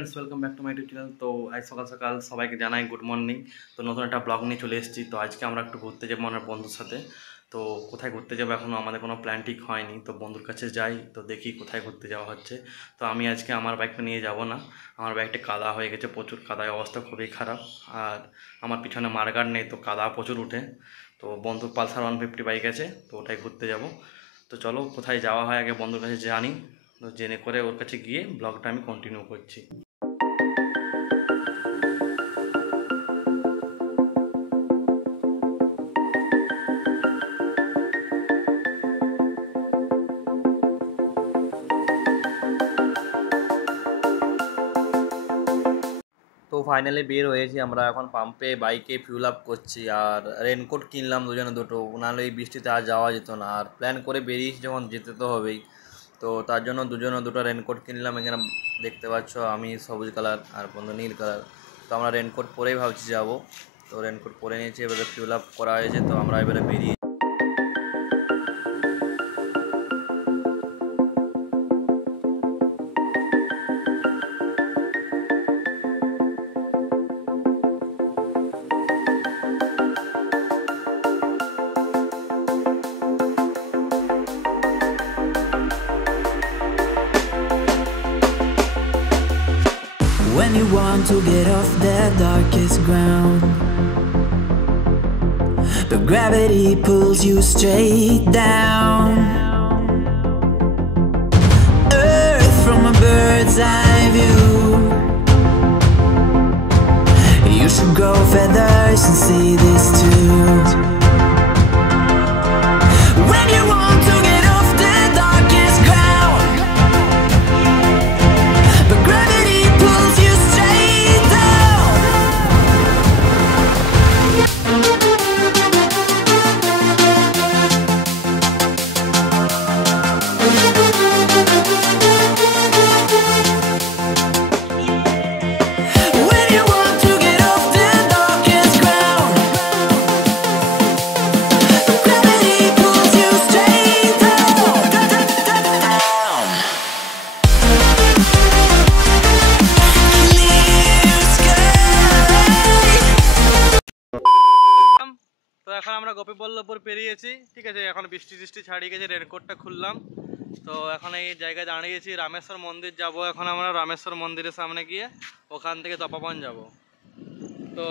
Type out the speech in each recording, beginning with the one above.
Friends, welcome back to my YouTube channel. তো আজ সকাল সকাল সবাইকে জানাই গুড মর্নিং। তো নতুন একটা ব্লগ নিয়ে চলে এসেছি। তো আজকে আমরা একটু ঘুরতে যাবো আমার বন্ধুর সাথে। তো কোথায় ঘুরতে যাবো এখনও আমাদের কোনো প্ল্যান ঠিক হয়নি। তো বন্ধুর কাছে যাই, তো দেখি কোথায় ঘুরতে যাওয়া হচ্ছে। তো আমি আজকে আমার বাইকটা নিয়ে যাব না, আমার বাইকটা কাদা হয়ে গেছে, প্রচুর কাদায় অবস্থা খুবই খারাপ। আর আমার পিছনে মার্গার নেই, তো কাদা প্রচুর উঠে। তো বন্ধুর পালসার 150 বাইক আছে, তো ওটাই ঘুরতে যাব। তো চলো কোথায় যাওয়া হয় আগে বন্ধুর কাছে জানি, তো জেনে করে ওর কাছে গিয়ে ব্লগটা আমি কন্টিনিউ করছি। তো ফাইনালি বের হয়েছি আমরা, এখন পাম্পে বাইকে ফিউল আপ করছি। আর রেনকোট কিনলাম দুজনে দুটো, নাহলে এই বৃষ্টিতে আর যাওয়া যেত না। আর প্ল্যান করে বেরিয়েছি যখন, যেতে তো হবেই। তো তার জন্য দুজনে দুটো রেনকোট কিনলাম। এখানে দেখতে পাচ্ছ আমি সবুজ কালার আর বন্ধু নীল কালার। তো আমরা রেনকোট পরেই ভাবছি যাবো। তো রেনকোট পরে নিয়েছি, এবারে ফিউল আপ করা হয়েছে, তো আমরা এবারে বেরিয়ে। When you want to get off the darkest ground, but gravity pulls you straight down. Earth from a bird's eye view. You should grow feathers and see this too. When you want to get off the darkest ground, but gravity pulls you straight down. When you want to get off the darkest ground, but gravity pulls you straight down. Clear sky. তো এখন আমরা গোপীবল্লভপুর পেরিয়েছি, ঠিক আছে। এখন বৃষ্টি টিষ্টি ছাড়িয়ে গেছে, রেনকোটটা খুললাম। তো এখন এই জায়গায় দাঁড়িয়েছি, রামেশ্বর মন্দির যাব। এখন আমরা রামেশ্বর মন্দিরের সামনে গিয়ে ওখান থেকে তপবন যাব। তো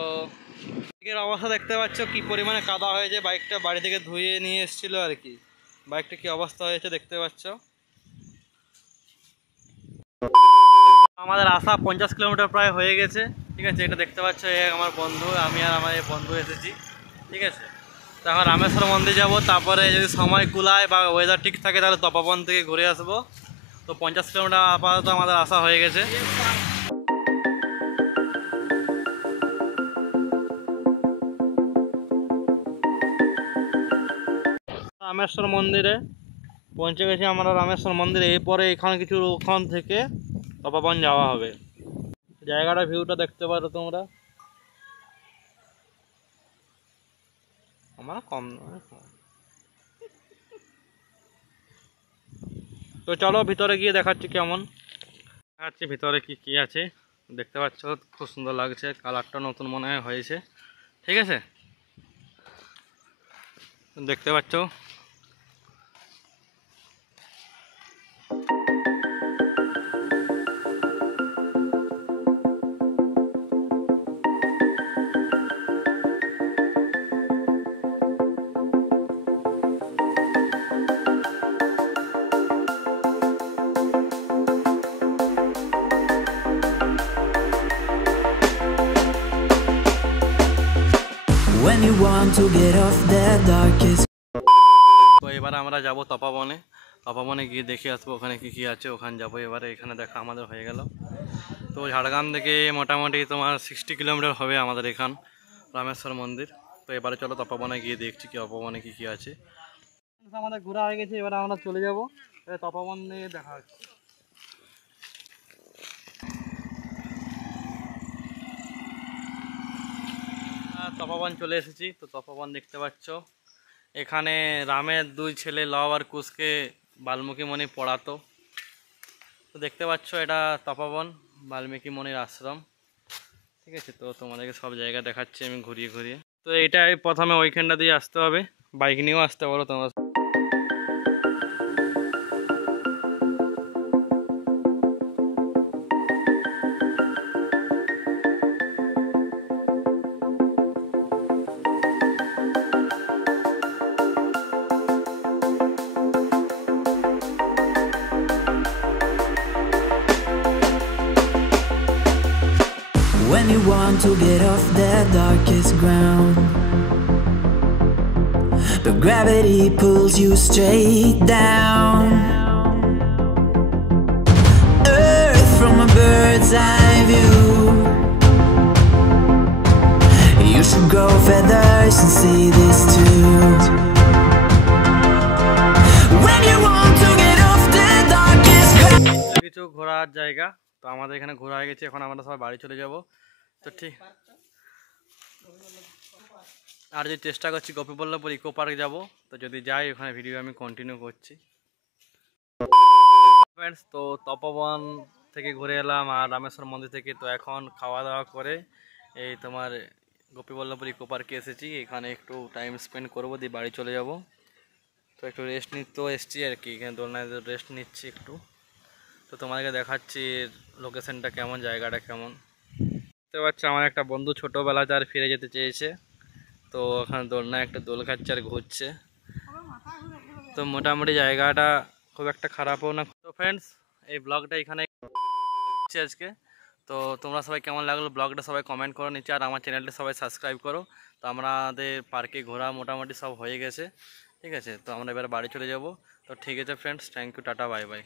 বাইকের অবস্থা দেখতে পাচ্ছ কি পরিমাণে কাদা হয়েছে, বাইকটা বাড়ি থেকে ধুয়ে নিয়ে এসেছিলো আর কি। বাইকটা কি অবস্থা হয়েছে দেখতে পাচ্ছ। আমাদের আসা 50 কিলোমিটার প্রায় হয়ে গেছে, ঠিক আছে। এটা দেখতে পাচ্ছ আমার বন্ধু, আমি আর আমার এই বন্ধু এসেছি, ঠিক আছে। তো এখন রামেশ্বর মন্দির যাব, তারপরে যদি সময় কুলায় বা ওয়েদার ঠিক থাকে তাহলে তপবন থেকে ঘুরে আসবো। তো 50 কিলোমিটার আপাতত আমাদের আসা হয়ে গেছে। রামেশ্বর মন্দিরে পৌঁছে গেছি আমরা, রামেশ্বর মন্দিরে। এরপরে এখানে কিছু ওখান থেকে তপবন যাওয়া হবে। জায়গাটা ভিউটা দেখতে পারো তোমরা, আমার কম নয়। তো চলো ভিতরে গিয়ে দেখাচ্ছি কেমন, দেখাচ্ছি ভিতরে কি কি আছে। দেখতে পাচ্ছ খুব সুন্দর লাগছে, কালারটা নতুন মনে হয় হয়েছে, ঠিক আছে। দেখতে পাচ্ছ When you want to get off the darkest. তো এবারে আমরা যাব তপবনে। তপবনে গিয়ে দেখে আসবো ওখানে কি কি আছে, ওখানে যাবো এবারে। এখানে দেখা আমাদের হয়ে গেল। তো ঝাড়গ্রাম থেকে মোটামুটি তোমার 60 কিলোমিটার হবে আমাদের এখান রামেশ্বর মন্দির। তো এবারে চলো তপবনে গিয়ে দেখছি কি তপবনে কি কি আছে। আমাদের ঘোরা হয়ে গেছে, এবারে আমরা চলে যাবো তপবন নিয়ে দেখা হচ্ছে। তপবন চলে এসেছি। তো তপবন দেখতে পাচ্ছ, এখানে রামের দুই ছেলে লব আর কুশকে বাল্মীকি মুনি পড়াতো। তো দেখতে পাচ্ছ এটা তপবন, বাল্মীকি মুনির আশ্রম। ঠিক আছে, তো তোমাদেরকে সব জায়গা দেখাচ্ছি আমি ঘুরিয়ে ঘুরিয়ে। তো এটাই প্রথমে ওইখানটা দিয়ে আসতে হবে, বাইক নিয়েও আসতে পারো তোমরা। When you want to get off that darkest ground, but gravity pulls you straight down. Earth from a bird's eye view. You should grow feathers and see this too. When you want to get off that darkest ground. কিছু ঘোরার জায়গা, তো আমাদের এখানে ঘোরা হয়ে গেছে, এখন আমরা সবাই বাড়ি চলে যাব। তো ঠিক আর যদি চেষ্টা করছি গোপীবল্লভপুর ইকো পার্ক যাব, তো যদি যাই ওখানে ভিডিও আমি কন্টিনিউ করছি। ফ্রেন্ডস, তো তপবন থেকে ঘুরে এলাম আর রামেশ্বর মন্দির থেকে, তো এখন খাওয়া দাওয়া করে এই তোমার গোপীবল্লভপুর ইকো পার্কে এসেছি। এখানে একটু টাইম স্পেন্ড করবো, দিয়ে বাড়ি চলে যাব। তো একটু রেস্ট নিতেও এসেছি আর কি, এখানে দোলনায় রেস্ট নিচ্ছি একটু। তো তোমাদেরকে দেখাচ্ছি লোকেশনটা কেমন, জায়গাটা কেমন। বুঝতে পারছি আমার একটা বন্ধু ছোটোবেলাতে আর ফিরে যেতে চেয়েছে, তো ওখানে দোলনায় একটা দোল খাচ্ছে আর ঘুরছে। তো মোটামুটি জায়গাটা খুব একটা খারাপও না। তো ফ্রেন্ডস, এই ব্লগটা এখানে আজকে। তো তোমরা সবাই কেমন লাগলো ব্লগটা সবাই কমেন্ট করো নিচে, আর আমার চ্যানেলটা সবাই সাবস্ক্রাইব করো। তো আমাদের পার্কে ঘোরা মোটামুটি সব হয়ে গেছে। ঠিক আছে, তো আমরা এবার বাড়ি চলে যাব। তো ঠিক আছে friends, thank you, tata, bye by.